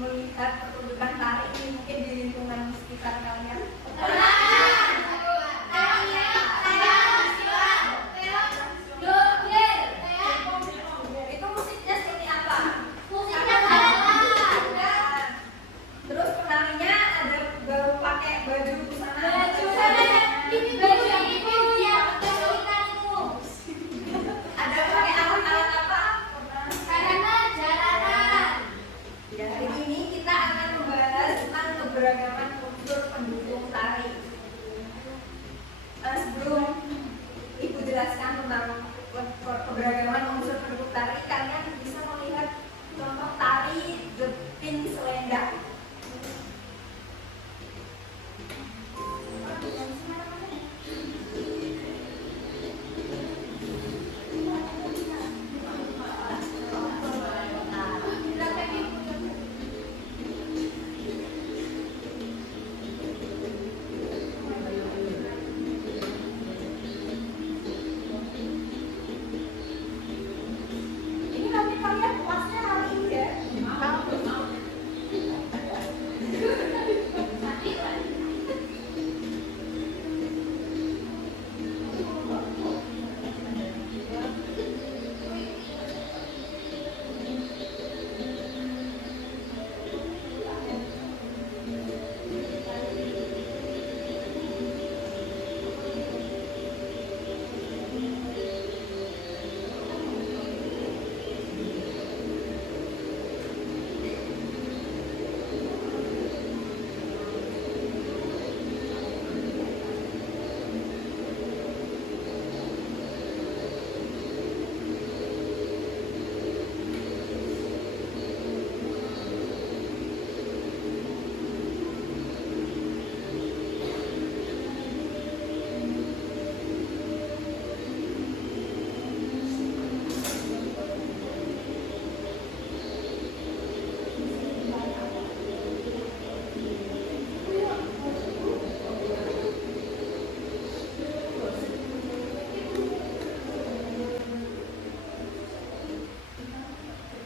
melihat pertunjukan tari ini mungkin di lingkungan sekitar kalian? Itu musiknya seperti apa? Terus penarinya ada baru pakai baju busana. Ada pakai alat-alat apa? Ya, hari ini kita akan membahas tentang keberagaman unsur pendukung tari. Sebelum Ibu jelaskan tentang keberagaman unsur pendukung tari, kalian bisa melihat contoh tari Gepin Selendang. Ini nanti kalian kelasnya hari ini ya.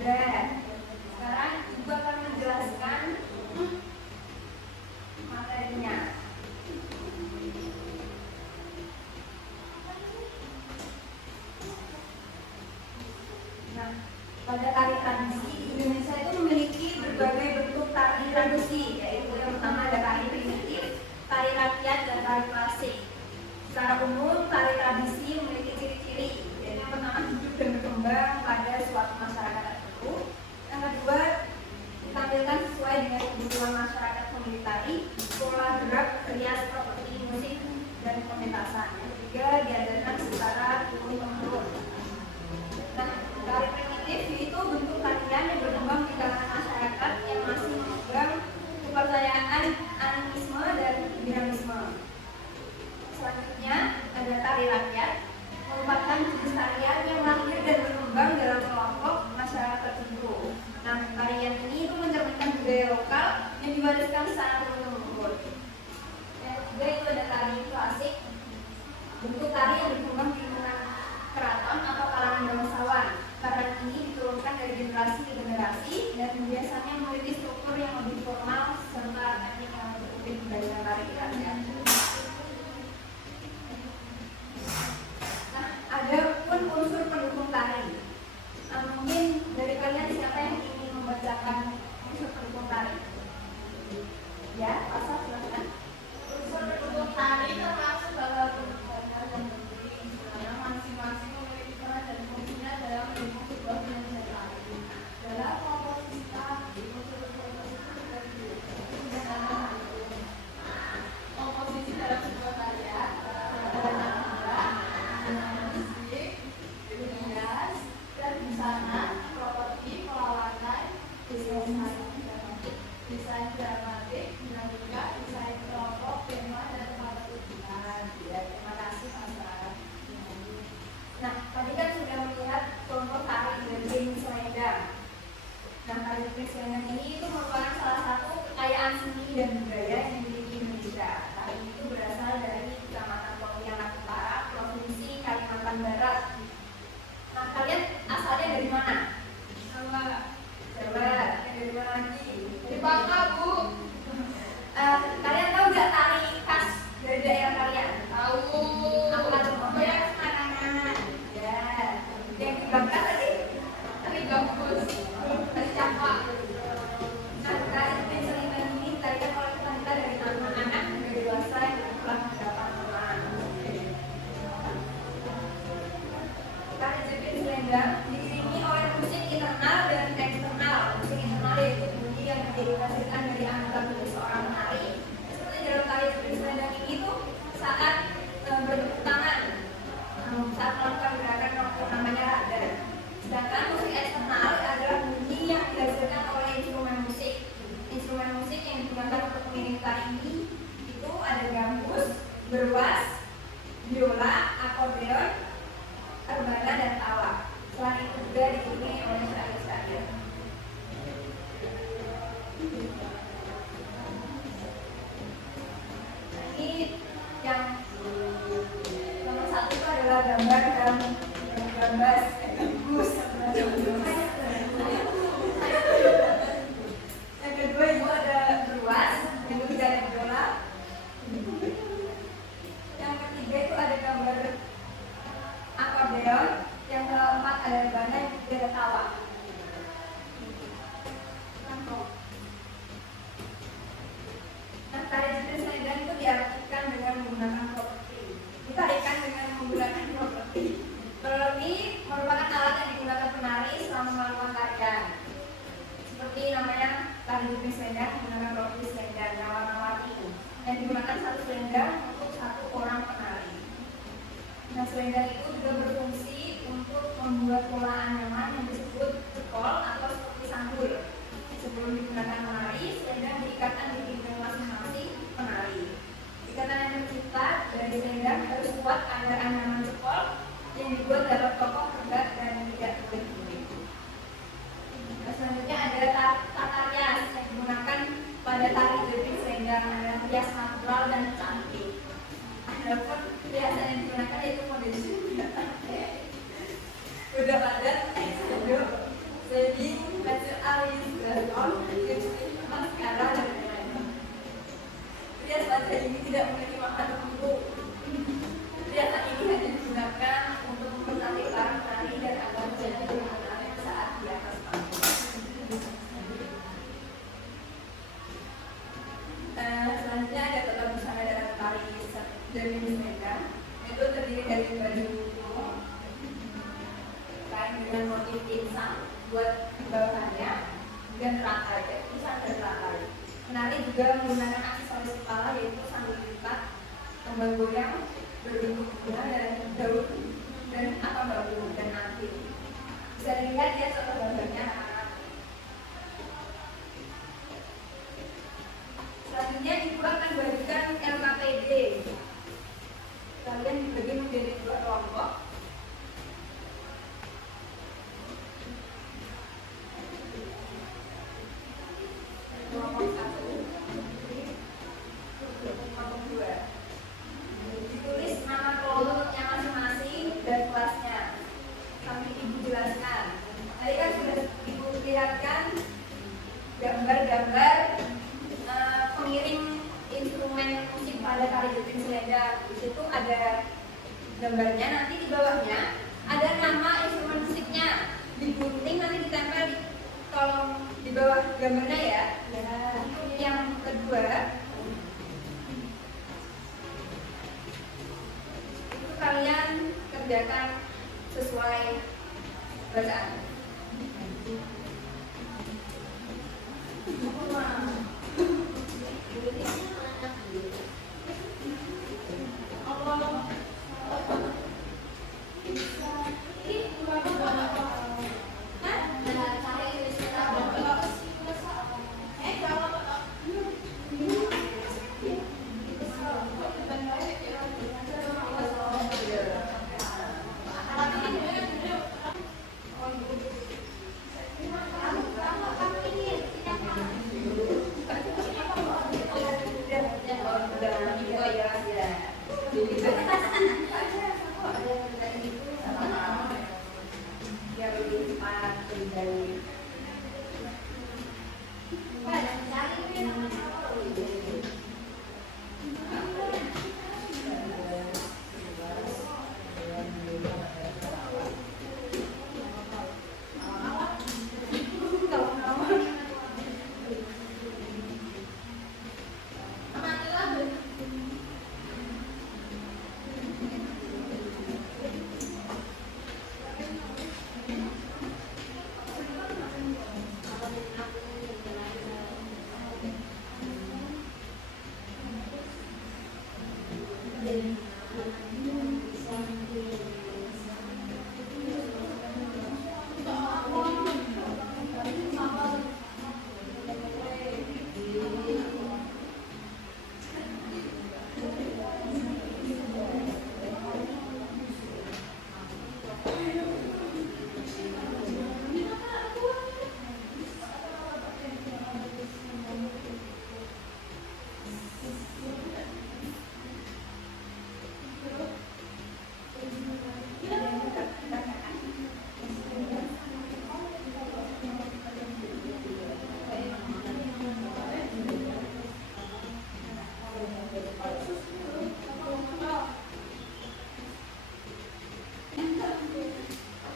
Dan sekarang Ibu akan menjelaskan materinya. Nah, pada tari tradisi di Indonesia itu memiliki berbagai bentuk tari tradisi, yaitu yang pertama ada tari primitif, tari rakyat, dan tari klasik. Secara umum, tari tradisi memiliki ciri-ciri, yaitu yang pertama hidup dan berkembang pada suatu masyarakat tertentu. Yang kedua, ditampilkan sesuai dengan kebutuhan masyarakat pemilik tari, pola gerak, rias, properti musik, dan pementasan. Yang ketiga, diajarkan secara turun-temurun. Nah, tari primitif itu bentuk tarian yang berkembang di kalangan masyarakat yang masih memegang kepercayaan animisme dan dinamisme. Selanjutnya ada tari rakyat, merupakan jenis tarian yang lahir dan berkembang dalam kelompok masyarakat tertentu. Nah, tarian ini itu mencerminkan budaya lokal yang diwariskan secara turun-temurun. Yang ketiga itu ada tari klasik, bentuk tari yang berkembang di lingkungan keraton atau kalangan bangsawan. Tarian ini diturunkan dari generasi ke generasi dan biasanya memiliki struktur yang lebih formal serta teknik yang lebih unik dibandingkan tari rakyat. Nah, ada pun unsur pendukung tari. Nah, mungkin dari kalian siapa yang ingin membacakan unsur pendukung tari? Ya, Pasal silakan. Unsur pendukung tari termasuk dalam bentuk dan penting, karena masing-masing memiliki peran dan fungsinya dalam mendukung sebuah penyanyian tari. Dalam komposisi tari, unsur pendukung tersebut terbagi dalam komposisi dalam sebuah tarian, musik, hias, dan busana, properti, peralatan, desain dramatik, dinamika, desain kelompok, tema, dan tempat tujuan. Ya, terima kasih Mas. Nah, tadi kan sudah melihat contoh tari Gepin Selendang. Nah, tari Gepin Selendang ini itu merupakan salah satu kekayaan seni dan budaya yang dimiliki Indonesia. Tari itu berasal dari Kecamatan Pontianak Utara, Provinsi Kalimantan Barat. Nah, kalian asalnya dari mana? Sama Jawa. Dari mana lagi? Di Bangka, Bu. Kalian tahu nggak tari khas dari daerah kalian? Tahu. Apa tuh? Ya, anak-anak. Ya, yang di Bangka tadi. Tari gambus. Tari capa. Nah, tari penselingan ini tarikan oleh wanita dari anak-anak hingga dewasa yang telah mendapat peran. Tari jepit selendang diiringi oleh musik internal dan eksternal. Musik internal yaitu bunyi yang dihasilkan dari anggota tubuh seorang penari. Seperti dalam tari jepit selendang ini tuh saat bertepuk tangan, saat melakukan gerakan yang namanya rada. Sedangkan musik eksternal adalah bunyi yang dihasilkan oleh instrumen musik. Instrumen musik yang digunakan untuk mengiring tari ini itu ada gambus, berwas, biola, akordeon, rebana, dan tawa. Selain itu juga diiringi oleh tari-tarian. Ini yang nomor satu itu adalah gambar dan gambas, gambus. Yang kedua itu ada berwas, yang ketiga ada biola. Yang ketiga itu ada gambar akordeon, yang keempat ada rebana, yang ketiga ada tawa. Nah, tari jepit selendang itu diartikan dengan menggunakan properti. Ditarikan dengan menggunakan properti. Properti merupakan alat yang digunakan penari selama melakukan tarian. Seperti namanya tari jepit selendang menggunakan properti selendang yang warna-warni yang digunakan satu selendang untuk satu orang penari. Nah, selendang itu juga berfungsi untuk membuat pola anyaman yang disebut cekol atau seperti sanggul. Sebelum digunakan menari, selendang diikatkan di pinggang masing-masing penari. Ikatan yang tercipta dari selendang harus kuat agar anyaman cekol yang dibuat dapat kokoh, tegak, dan tidak berguling. Nah, selanjutnya ada tata rias yang digunakan pada tari jepit selendang, ada rias natural dan cantik. Adapun riasan yang digunakan yaitu foundation, udah padat, shading, laser alis, galon, lipstick, mascara, dan lain-lain. Rias wajah ini tidak memiliki makna tertentu. Riasan ini hanya digunakan untuk mempercantik para penari dan agar menjadi lebih menarik saat di atas panggung. Selanjutnya ada tata busana dalam tari jepit selendang. Itu terdiri dari baju kain dengan motif insang buat bawahannya dan teratai, insang dan teratai. Penari juga menggunakan aksesoris kepala yaitu sandal lipat, kembang goyang berbentuk bunga dan daun dan apa bambu dan anting. Bisa dilihat ya contoh gambarnya. Selanjutnya ibu akan bagikan LKPD. Kalian dibagi menjadi dua kelompok. Kelompok satu, kelompok dua. Ditulis nama kelompoknya masing-masing dan kelasnya. Sambil ibu jelaskan. Tadi kan sudah ibu lihatkan gambar-gambar pengiring instrumen musik pada tari jepit selendang. Di situ ada gambarnya, nanti di bawahnya ada nama instrumen musiknya. Digunting nanti ditempel di kolom di bawah gambarnya ya. Yang kedua itu kalian kerjakan sesuai bacaan.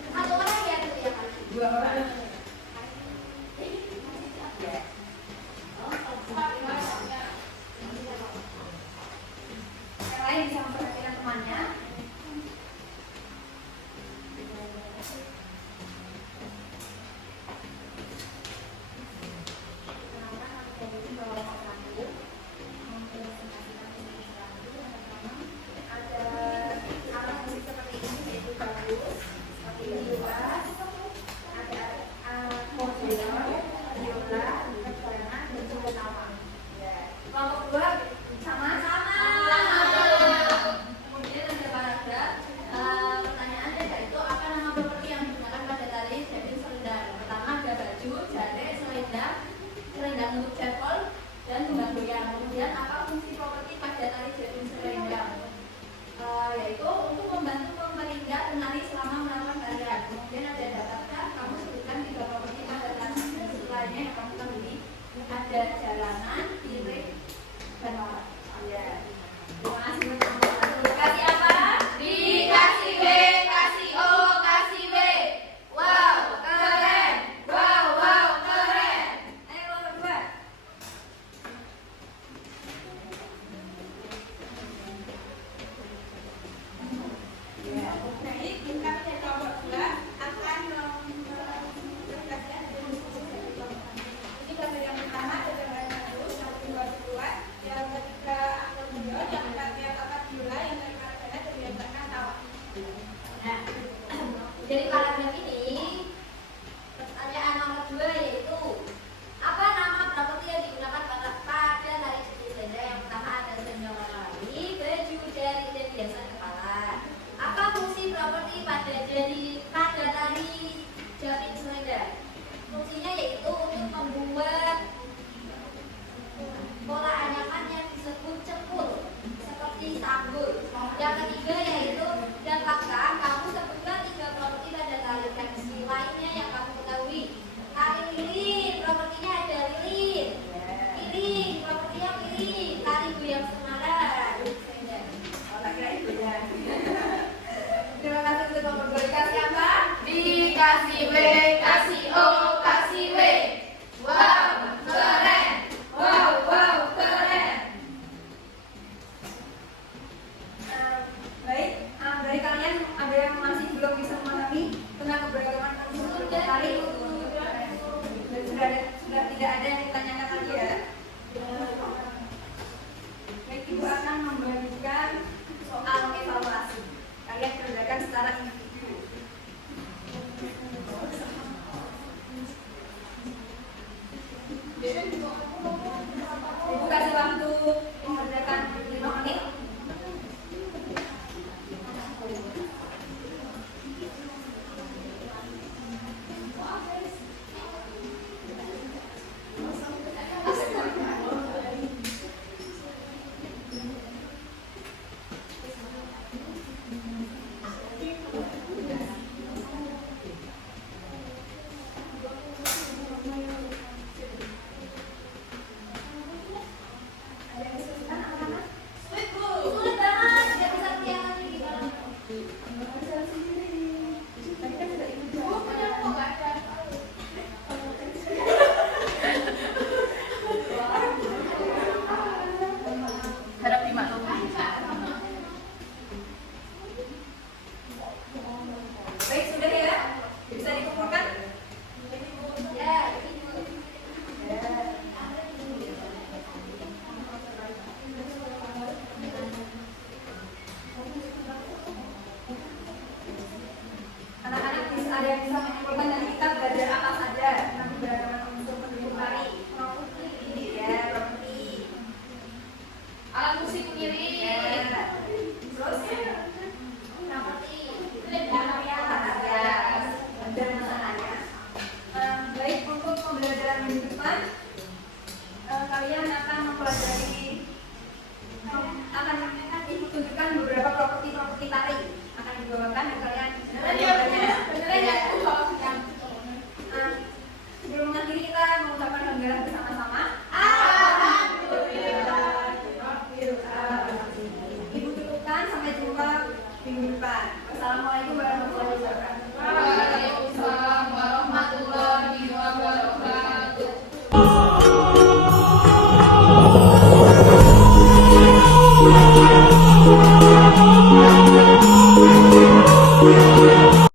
Satu orang ya tuh ya Kak? Dua orang. Yang lain bisa memperhatikan temannya. Ada alat musik seperti ini, yaitu bagus, seperti biola, ada akordeon, biola, kecarangan, dan juga sama. Kelompok dua sama? Kemudian ada paragraf. Pertanyaannya yaitu apa nama properti yang digunakan pada tali jepit selendang? Pertama ada baju, jari, selendang, selendang untuk jempol, dan tumbang goyang. Kemudian apa fungsi properti pada tali jepit selendang? Yaitu untuk membantu pemeringkat penari selama melakukan tarian. Kemudian ada dapatkah kamu sebutkan 3 properti pada tali lainnya yang kamu ketahui? Ada jalanan, tirik, dan lawan. Ya. Terima kasih teman-teman. Dikasih apa? Dikasih B, kasih O, kasih W. Wow, keren. Wow, keren. Ayo kelompok dua. Ya, baik, kita pada kelompok 2 akan memperhatikan ini gambar yang pertama ada gambar bagus, yang kedua keluar, yang ketiga akordeon, yang keempat tata biola, yang kelima adalah terlihatkan tawa. Nah, dari paragraf ini pertanyaan nomor 2 yaitu apa nama properti yang digunakan pada tari jepit selendang? Yang pertama ada selendang lari, baju, jari, dan hiasan kepala. Apa fungsi properti pada tari jepit selendang? Fungsinya yaitu untuk membuat pola anyaman yang disebut cepul seperti sabun. Yang ketiga yaitu dapatkah kamu sebutkan 3 properti pada tali kaki lainnya yang kamu ketahui? Tali lilin, propertinya ada lilin. Lilin, propertinya lilin. Tali goyang semalam. Oh, tak kira itu ya. Terima kasih untuk kelompok dua. Dikasih apa? Dikasih B, kasih O, kasih W. Wow, keren. Wow, keren. Baik, dari kalian ada yang masih belum bisa memahami tentang keberagaman unsur tari? Sudah tidak ada yang ditanyakan lagi ya? Baik, Ibu akan membagikan soal evaluasi. Kalian kerjakan secara individu. mulai dari akan tunjukkan beberapa properti-properti tarik